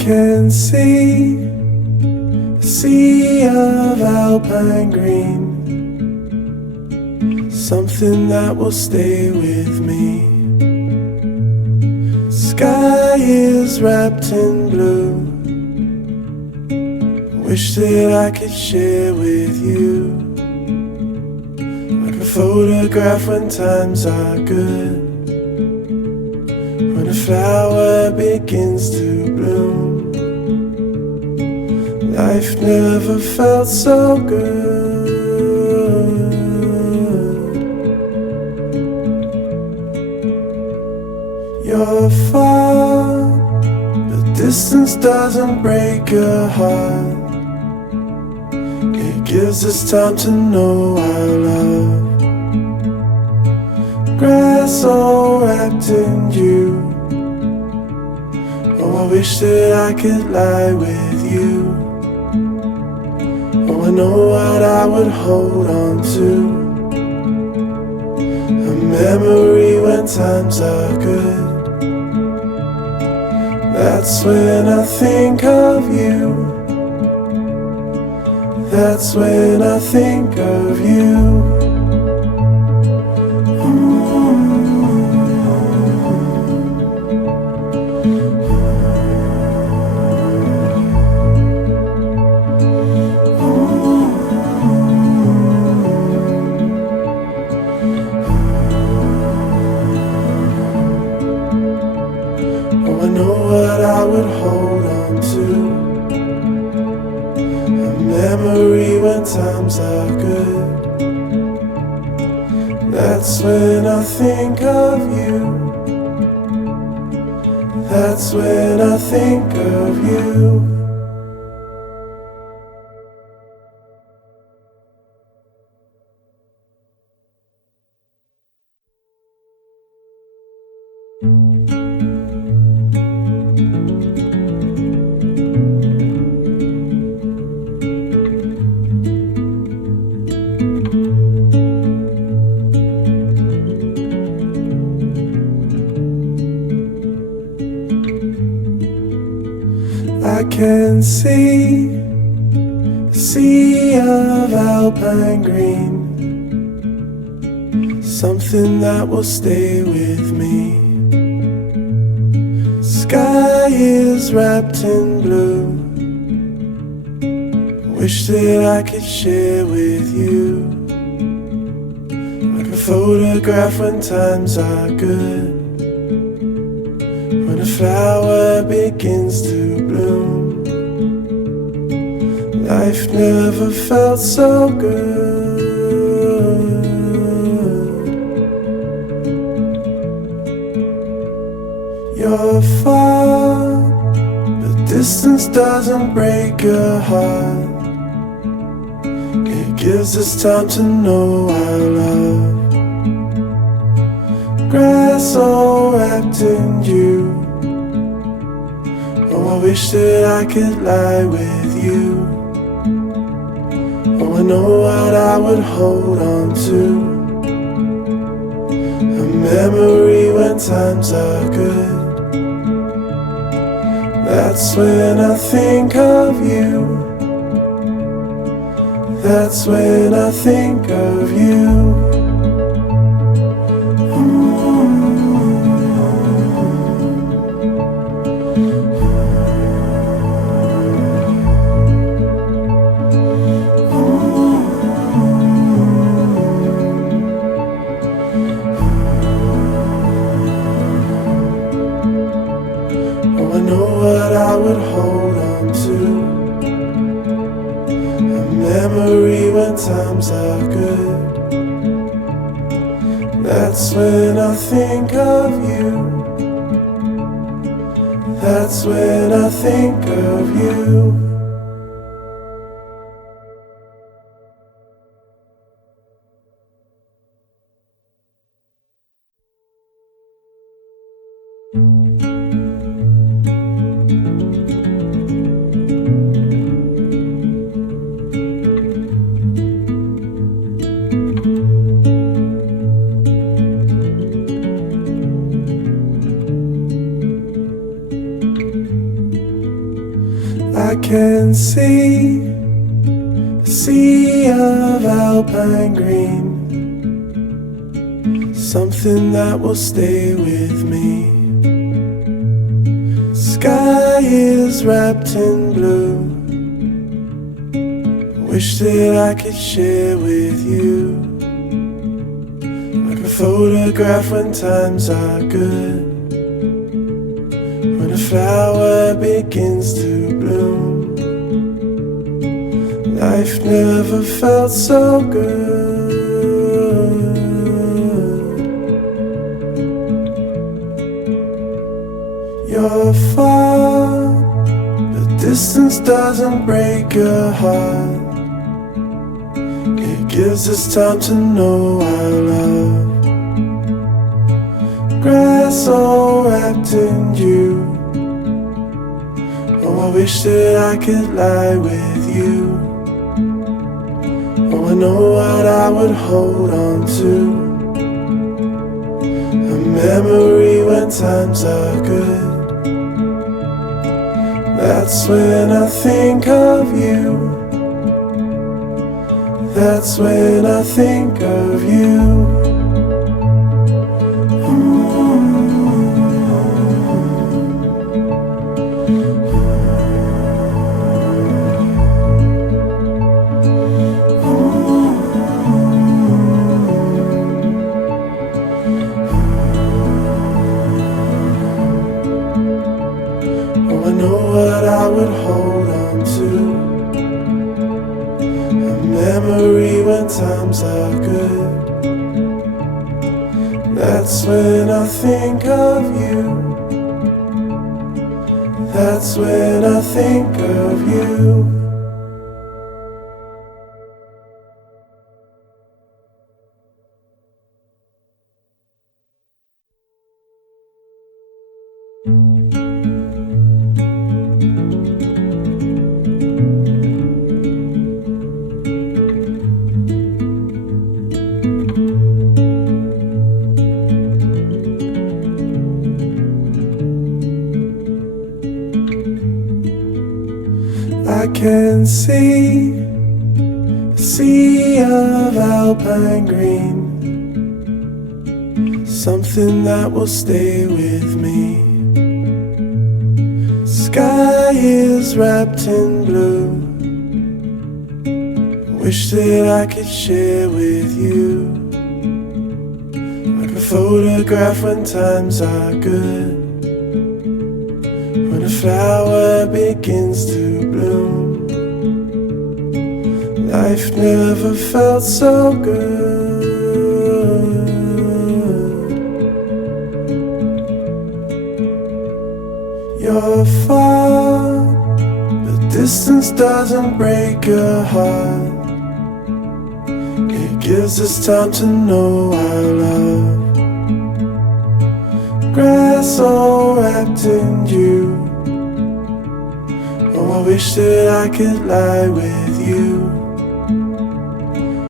can see a sea of alpine green, something that will stay with me. Sky is wrapped in blue, wish that I could share with you, like a photograph when times are good, when a flower begins to bloom. Life never felt so good. You're far, but distance doesn't break your heart. It gives us time to know our love. Grass all wrapped in you. Oh, I wish that I could lie with you. Oh, I know what I would hold on to. A memory when times are good. That's when I think of you. That's when I think of you. Oh, I know what I would hold on to. A memory when times are good. That's when I think of you. That's when I think of you. I can see a sea of alpine green, something that will stay with me. Sky is wrapped in blue, wish that I could share with you, like a photograph when times are good, when a flower begins to bloom. Life never felt so good. You're far, but distance doesn't break your heart. It gives us time to know our love. Grass all wrapped in you. Oh, I wish that I could lie with you. Oh, I know what I would hold on to. A memory when times are good. That's when I think of you. That's when I think of you. Oh, I know what I would hold on to. A memory when times are good. That's when I think of you. That's when I think of you. can see a sea of alpine green, something that will stay with me. Sky is wrapped in blue, wish that I could share with you, like a photograph when times are good, when a flower begins to bloom. Life never felt so good. You're far, but distance doesn't break your heart. It gives us time to know our love. Grass all wrapped in you. Oh, I wish that I could lie with you. Oh, I know what I would hold on to. A memory when times are good. That's when I think of you. That's when I think of you. Oh, I know what I would hold on to. A memory when times are good. That's when I think of you. That's when I think of you. I can see a sea of alpine green, something that will stay with me. Sky is wrapped in blue, wish that I could share with you, like a photograph when times are good, when a flower begins to bloom. Life never felt so good. You're far, but distance doesn't break your heart. It gives us time to know our love. Grass all wrapped in you. Oh, I wish that I could lie with you,